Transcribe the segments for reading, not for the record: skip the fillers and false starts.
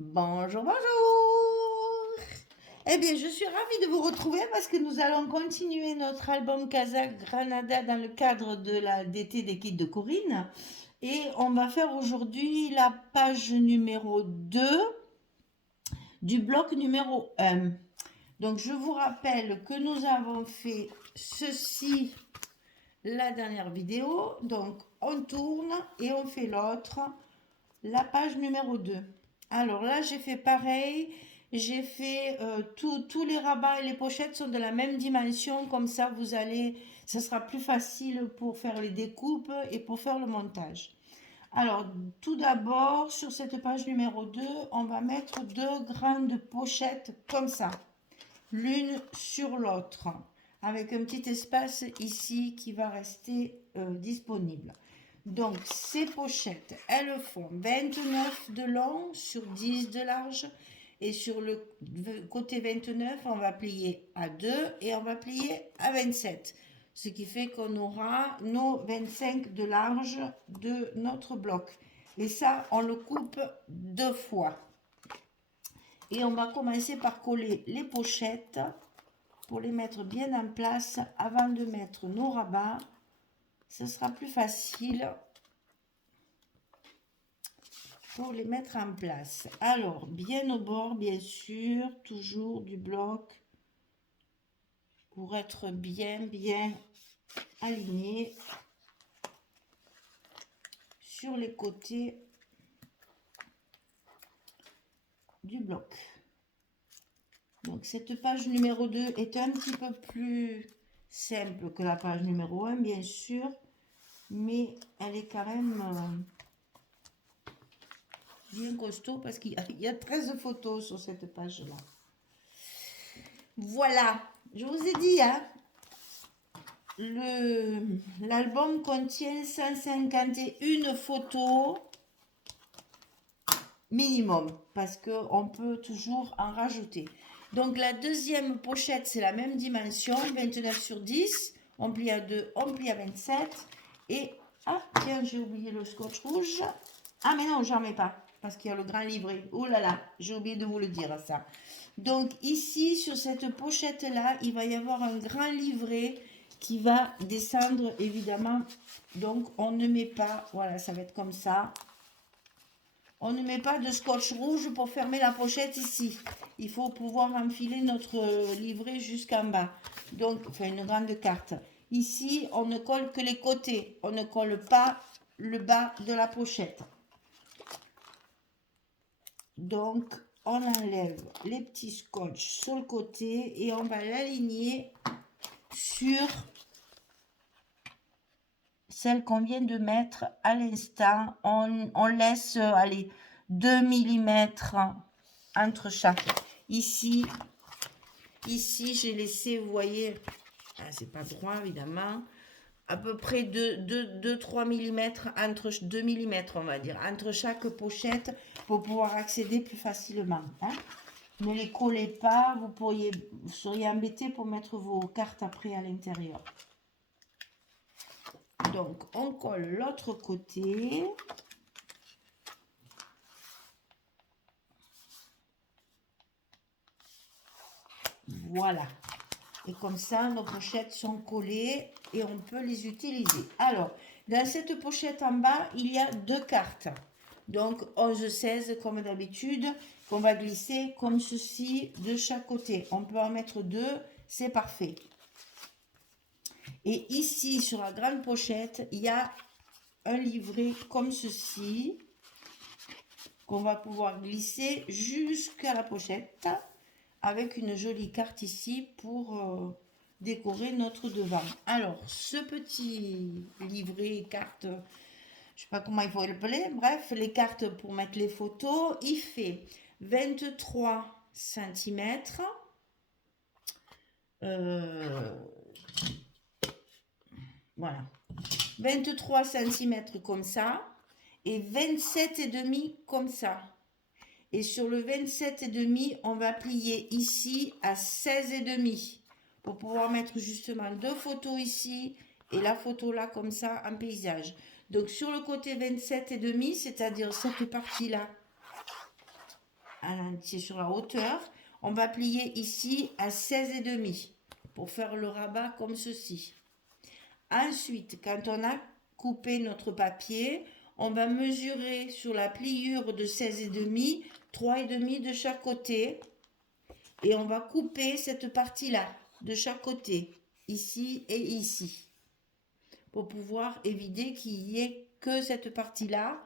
Bonjour, bonjour. Eh bien, je suis ravie de vous retrouver parce que nous allons continuer notre album Kazakh Granada dans le cadre de la d'été des kits de Corinne. Et on va faire aujourd'hui la page numéro 2 du bloc numéro 1. Donc, je vous rappelle que nous avons fait ceci la dernière vidéo. Donc, on tourne et on fait l'autre, la page numéro 2. Alors là, j'ai fait pareil. J'ai fait tous les rabats et les pochettes sont de la même dimension. Comme ça, ça sera plus facile pour faire les découpes et pour faire le montage. Alors, tout d'abord, sur cette page numéro 2, on va mettre deux grandes pochettes comme ça, l'une sur l'autre, avec un petit espace ici qui va rester disponible. Donc, ces pochettes, elles font 29 de long sur 10 de large. Et sur le côté 29, on va plier à 2 et on va plier à 27. Ce qui fait qu'on aura nos 25 de large de notre bloc. Et ça, on le coupe deux fois. Et on va commencer par coller les pochettes pour les mettre bien en place avant de mettre nos rabats. Ce sera plus facile pour les mettre en place. Alors, bien au bord, bien sûr, toujours du bloc pour être bien aligné sur les côtés du bloc. Donc, cette page numéro 2 est un petit peu plus simple que la page numéro 1, bien sûr, mais elle est quand même bien costaud parce qu'il y a 13 photos sur cette page-là. Voilà, je vous ai dit, hein, l'album contient 151 photos minimum parce qu'on peut toujours en rajouter. Donc la deuxième pochette, c'est la même dimension, 29 sur 10. On plie à 2, on plie à 27. Et, ah tiens, j'ai oublié le scotch rouge. Ah mais non, j'en mets pas parce qu'il y a le grand livret. Oh là là, j'ai oublié de vous le dire ça. Donc ici, sur cette pochette-là, il va y avoir un grand livret qui va descendre évidemment. Donc on ne met pas, voilà, ça va être comme ça. On ne met pas de scotch rouge pour fermer la pochette ici. Il faut pouvoir enfiler notre livret jusqu'en bas. Donc, enfin une grande carte. Ici, on ne colle que les côtés. On ne colle pas le bas de la pochette. Donc, on enlève les petits scotch sur le côté et on va l'aligner sur celle qu'on vient de mettre à l'instant. On laisse, allez, 2 mm entre chaque. Ici, j'ai laissé, vous voyez, c'est pas droit évidemment, à peu près 2-3 mm, entre 2 mm on va dire, entre chaque pochette pour pouvoir accéder plus facilement. Hein. Ne les collez pas, vous seriez embêté pour mettre vos cartes après à l'intérieur. Donc, on colle l'autre côté. Voilà. Et comme ça, nos pochettes sont collées et on peut les utiliser. Alors, dans cette pochette en bas, il y a deux cartes. Donc, 11-16 comme d'habitude, qu'on va glisser comme ceci de chaque côté. On peut en mettre deux, c'est parfait. Et ici, sur la grande pochette, il y a un livret comme ceci, qu'on va pouvoir glisser jusqu'à la pochette, avec une jolie carte ici pour décorer notre devant. Alors, ce petit livret carte, je sais pas comment il faut l'appeler, bref, les cartes pour mettre les photos, il fait 23 cm. Voilà. 23 cm comme ça et 27,5 comme ça. Et sur le 27,5, on va plier ici à 16,5 pour pouvoir mettre justement deux photos ici et la photo là comme ça en paysage. Donc sur le côté 27,5, c'est-à-dire cette partie-là, c'est sur la hauteur. On va plier ici à 16,5 pour faire le rabat comme ceci. Ensuite, quand on a coupé notre papier, on va mesurer sur la pliure de 16,5, 3,5 de chaque côté. Et on va couper cette partie-là de chaque côté, ici et ici, pour pouvoir éviter qu'il y ait que cette partie-là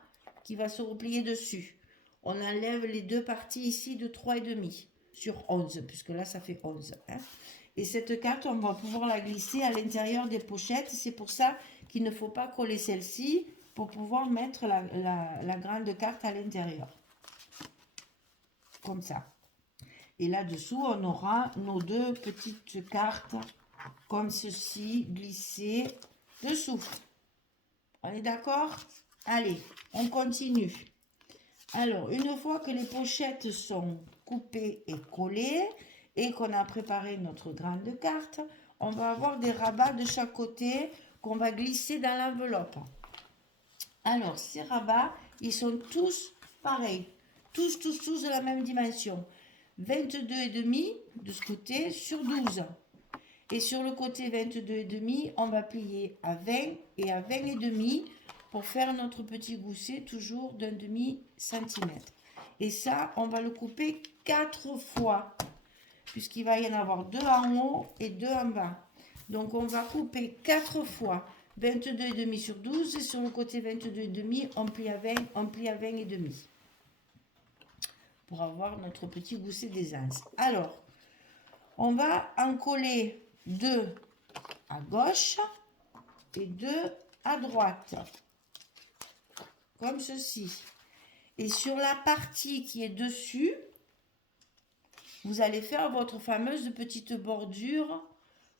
qui va se replier dessus. On enlève les deux parties ici de 3,5 sur 11, puisque là ça fait 11. Hein. Et cette carte, on va pouvoir la glisser à l'intérieur des pochettes. C'est pour ça qu'il ne faut pas coller celle-ci pour pouvoir mettre la grande carte à l'intérieur. Comme ça. Et là-dessous, on aura nos deux petites cartes comme ceci, glissées dessous. On est d'accord? Allez, on continue. Alors, une fois que les pochettes sont coupées et collées et qu'on a préparé notre grande carte, on va avoir des rabats de chaque côté qu'on va glisser dans l'enveloppe. Alors, ces rabats, ils sont tous pareils. Tous de la même dimension. 22,5 de ce côté sur 12. Et sur le côté 22,5, on va plier à 20 et à 20,5 pour faire notre petit gousset toujours d'un demi-centimètre. Et ça, on va le couper 4 fois, puisqu'il va y en avoir 2 en haut et 2 en bas. Donc, on va couper 4 fois 22,5 sur 12 et sur le côté 22,5, on plie à 20, on plie à 20,5. Pour avoir notre petit gousset d'aisance. Alors, on va en coller 2 à gauche et 2 à droite. Comme ceci. Et sur la partie qui est dessus, vous allez faire votre fameuse petite bordure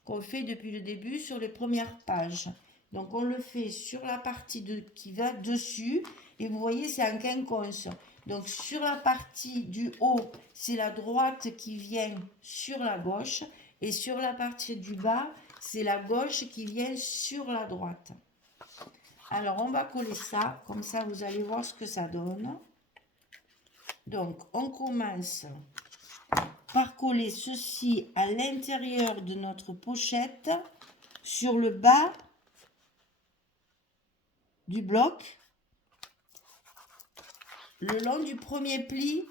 qu'on fait depuis le début sur les premières pages. Donc, on le fait sur la partie qui va dessus. Et vous voyez, c'est un quinconce. Donc, sur la partie du haut, c'est la droite qui vient sur la gauche. Et sur la partie du bas, c'est la gauche qui vient sur la droite. Alors, on va coller ça. Comme ça, vous allez voir ce que ça donne. Donc, on commence par coller ceci à l'intérieur de notre pochette sur le bas du bloc, le long du premier pli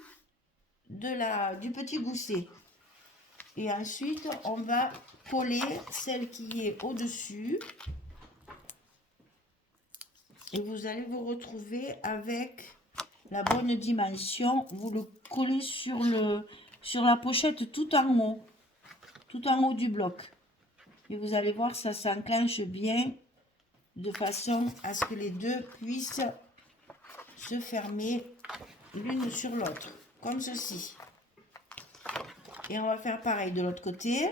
du petit gousset. Et ensuite, on va coller celle qui est au-dessus. Et vous allez vous retrouver avec la bonne dimension. Vous le collez sur la pochette tout en haut du bloc. Et vous allez voir, ça s'enclenche bien de façon à ce que les deux puissent se fermer l'une sur l'autre, comme ceci. Et on va faire pareil de l'autre côté.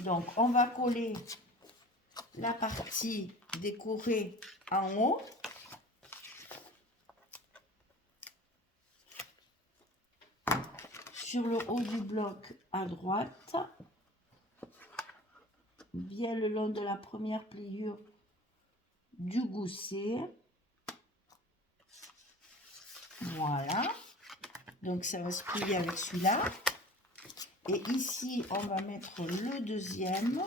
Donc, on va coller la partie décorée en haut. Sur le haut du bloc à droite. Bien le long de la première pliure du gousset. Voilà. Donc, ça va se plier avec celui-là. Et ici, on va mettre le deuxième.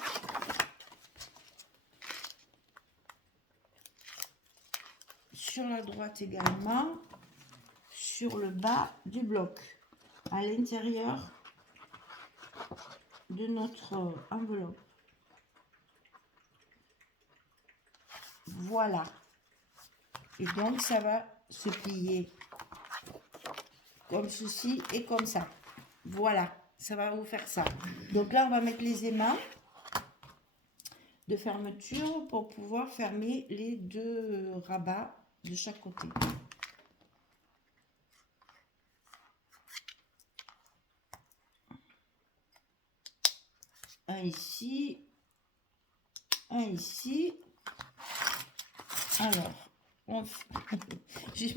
Sur la droite également. Sur le bas du bloc. À l'intérieur de notre enveloppe. Voilà. Et donc, ça va se plier comme ceci et comme ça. Voilà, ça va vous faire ça. Donc là, on va mettre les aimants de fermeture pour pouvoir fermer les deux rabats de chaque côté. Un ici, un ici. Alors, j'ai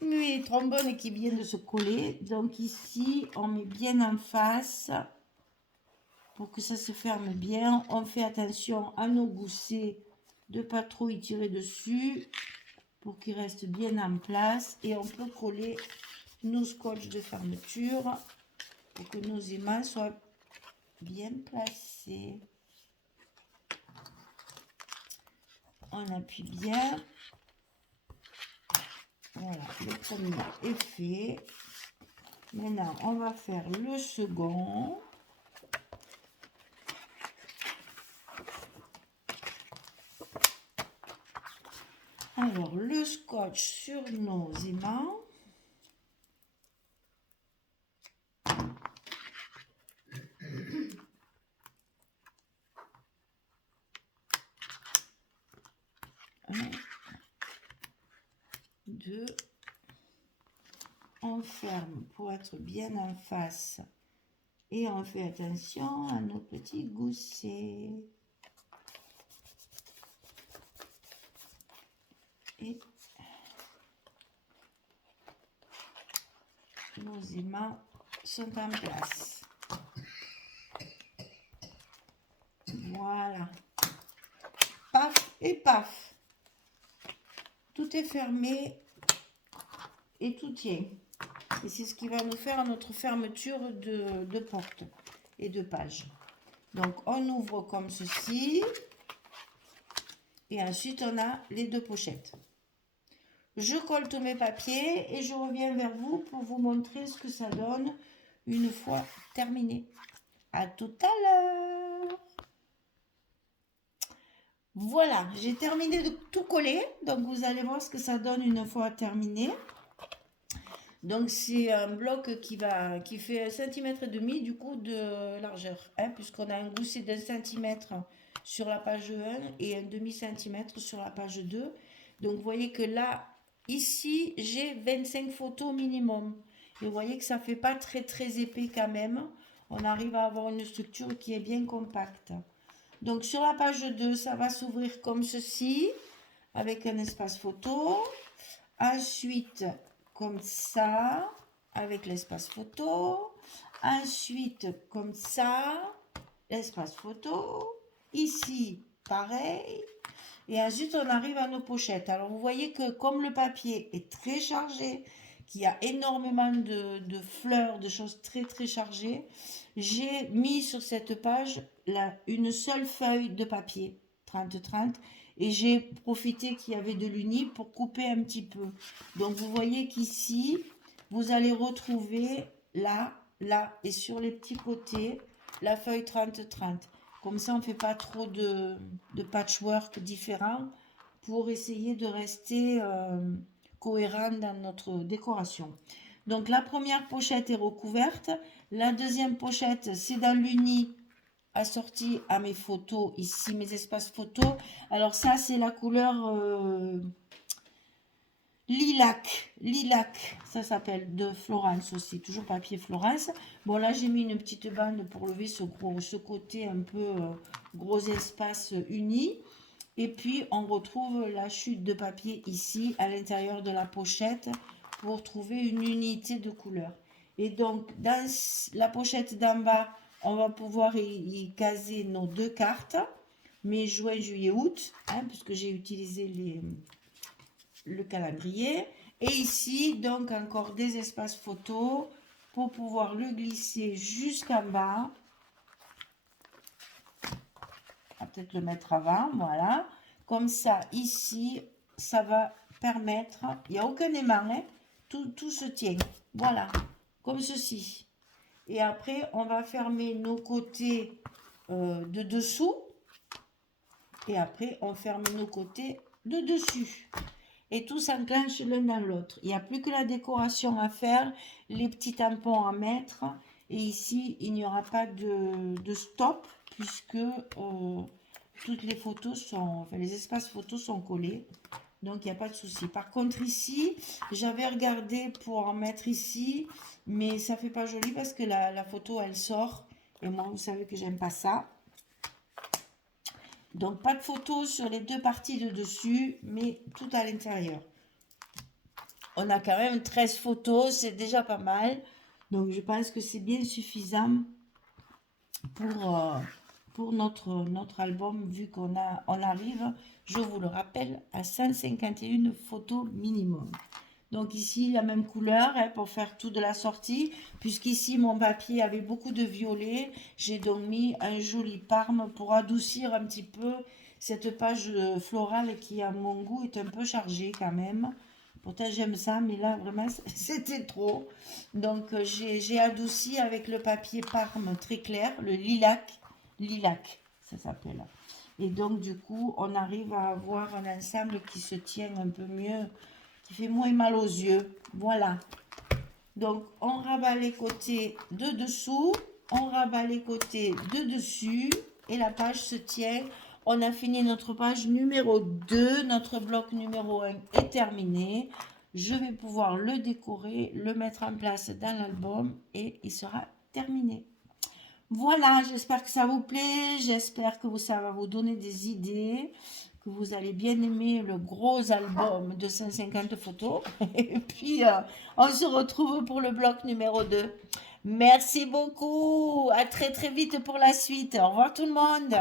mes trombones qui viennent de se coller. Donc ici, on met bien en face pour que ça se ferme bien. On fait attention à nos goussets de pas trop y tirer dessus pour qu'il reste bien en place. Et on peut coller nos scotch de fermeture pour que nos aimants soient bien placés. On appuie bien. Voilà, le premier est fait. Maintenant, on va faire le second. Alors, le scotch sur nos aimants. Un, deux. On ferme pour être bien en face. Et on fait attention à nos petits goussets. Et nos aimants sont en place. Voilà. Paf et paf. Tout est fermé et tout tient. Et c'est ce qui va nous faire notre fermeture de porte et de page. Donc on ouvre comme ceci. Et ensuite on a les deux pochettes. Je colle tous mes papiers et je reviens vers vous pour vous montrer ce que ça donne une fois terminé. À tout à l'heure. Voilà, j'ai terminé de tout coller. Donc vous allez voir ce que ça donne une fois terminé. Donc c'est un bloc qui fait 1,5 cm du coup de largeur, hein, puisqu'on a un gousset d'1 cm sur la page 1 et un demi-centimètre sur la page 2. Donc vous voyez que là, ici, j'ai 25 photos minimum. Et vous voyez que ça fait pas très très épais quand même. On arrive à avoir une structure qui est bien compacte. Donc sur la page 2, ça va s'ouvrir comme ceci, avec un espace photo. Ensuite, comme ça, avec l'espace photo. Ensuite, comme ça, l'espace photo. Ici, pareil. Et ensuite, on arrive à nos pochettes. Alors, vous voyez que comme le papier est très chargé, qu'il y a énormément de fleurs, de choses très, très chargées, j'ai mis sur cette page une seule feuille de papier, 30-30, et j'ai profité qu'il y avait de l'uni pour couper un petit peu. Donc, vous voyez qu'ici, vous allez retrouver là, là, et sur les petits côtés, la feuille 30-30. Comme ça, on ne fait pas trop de patchwork différents pour essayer de rester cohérent dans notre décoration. Donc, la première pochette est recouverte. La deuxième pochette, c'est dans l'uni assorti à mes photos, ici, mes espaces photos. Alors, ça, c'est la couleur lilac, ça s'appelle, de Florence aussi, toujours papier Florence. Bon, là j'ai mis une petite bande pour lever ce côté un peu gros espace uni. Et puis on retrouve la chute de papier ici à l'intérieur de la pochette pour trouver une unité de couleur. Et donc dans la pochette d'en bas, on va pouvoir y caser nos deux cartes, mai, juin, juillet, août, hein, puisque j'ai utilisé le calendrier. Et ici, donc, encore des espaces photos pour pouvoir le glisser jusqu'en bas. On va peut-être le mettre avant, voilà. Comme ça, ici, ça va permettre, il n'y a aucun aimant, hein, tout se tient. Voilà, comme ceci. Et après, on va fermer nos côtés de dessous. Et après, on ferme nos côtés de dessus. Et tout s'enclenche l'un dans l'autre. Il n'y a plus que la décoration à faire, les petits tampons à mettre. Et ici, il n'y aura pas de stop puisque toutes les photos sont, enfin, les espaces photos sont collés. Donc, il n'y a pas de souci. Par contre, ici, j'avais regardé pour en mettre ici, mais ça ne fait pas joli parce que la photo, elle sort. Et moi, vous savez que j'aime pas ça. Donc, pas de photos sur les deux parties de dessus, mais tout à l'intérieur. On a quand même 13 photos, c'est déjà pas mal. Donc, je pense que c'est bien suffisant pour notre album, vu on arrive, je vous le rappelle, à 151 photos minimum. Donc ici, la même couleur hein, pour faire tout de la sortie. Puisqu'ici, mon papier avait beaucoup de violet, j'ai donc mis un joli parme pour adoucir un petit peu cette page florale qui, à mon goût, est un peu chargée quand même. Pourtant, j'aime ça, mais là, vraiment, c'était trop. Donc, j'ai adouci avec le papier parme très clair, le lilac. Lilac, ça s'appelle. Et donc, du coup, on arrive à avoir un ensemble qui se tient un peu mieux, qui fait moins mal aux yeux. Voilà. Donc, on rabat les côtés de dessous, on rabat les côtés de dessus, et la page se tient. On a fini notre page numéro 2, notre bloc numéro 1 est terminé. Je vais pouvoir le décorer, le mettre en place dans l'album, et il sera terminé. Voilà, j'espère que ça vous plaît, j'espère que ça va vous donner des idées, que vous allez bien aimer le gros album de 150 photos. Et puis, on se retrouve pour le bloc numéro 2. Merci beaucoup, à très très vite pour la suite. Au revoir tout le monde.